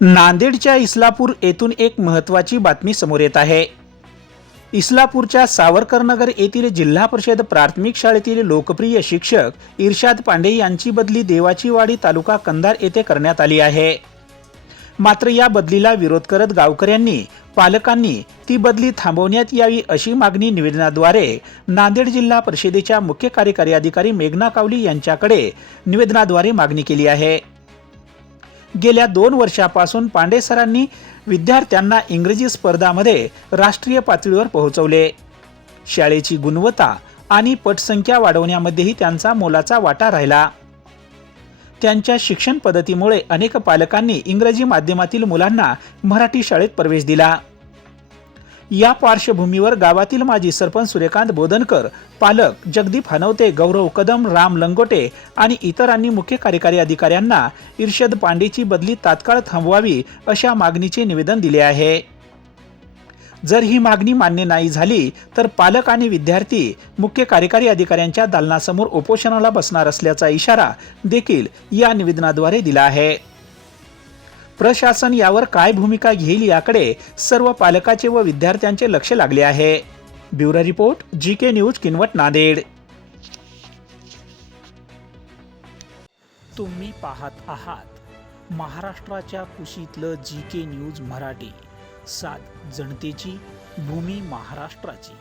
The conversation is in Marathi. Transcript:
नांदेडच्या इस्लापूर येथून एक महत्त्वाची बातमी समोर येत आहे. इस्लापूरच्या सावरकरनगर येथील जिल्हा परिषद प्राथमिक शाळेतील लोकप्रिय शिक्षक इर्शाद पांडे यांची बदली देवाची वाडी तालुका कंधार येथे करण्यात आली आहे. मात्र या बदलीला विरोध करत गावकऱ्यांनी पालकांनी ती बदली थांबवण्यात यावी अशी मागणी निवेदनाद्वारे नांदेड जिल्हा परिषदेच्या मुख्य कार्यकारी अधिकारी मेघना कावली यांच्याकडे निवेदनाद्वारे मागणी केली आहे. गेल्या दोन वर्षापासून पांडे सरांनी विद्यार्थ्यांना इंग्रजी स्पर्धामध्ये राष्ट्रीय पातळीवर पोहोचवले. शाळेची गुणवत्ता आणि पटसंख्या वाढवण्यामध्येही त्यांचा मोलाचा वाटा राहिला. त्यांच्या शिक्षण पद्धतीमुळे अनेक पालकांनी इंग्रजी माध्यमातील मुलांना मराठी शाळेत प्रवेश दिला. या पार्श्वभूमीवर गावातील माजी सरपंच सूर्यकांत बोधनकर पालक जगदीप हनवते गौरव कदम राम लंगोटे आणि इतरांनी मुख्य कार्यकारी अधिकाऱ्यांना इर्षद पांडेची बदली तात्काळ थांबवावी अशा मागणीचे निवेदन दिले आहे. जर ही मागणी मान्य नाही झाली तर पालक आणि विद्यार्थी मुख्य कार्यकारी अधिकाऱ्यांच्या दालनासमोर उपोषणाला बसणार असल्याचा इशारा देखील या निवेदनाद्वारे दिला आहे. प्रशासन यावर काय भूमिका घेईल याकडे सर्व पालकाचे व विद्यार्थ्यांचे लक्ष लागले आहे. Bureau report G K news Kinwat Nanded. तुम्ही पाहत आहात महाराष्ट्राच्या कुशीतलं जी के न्यूज मराठी. सात जनतेची भूमी महाराष्ट्राची.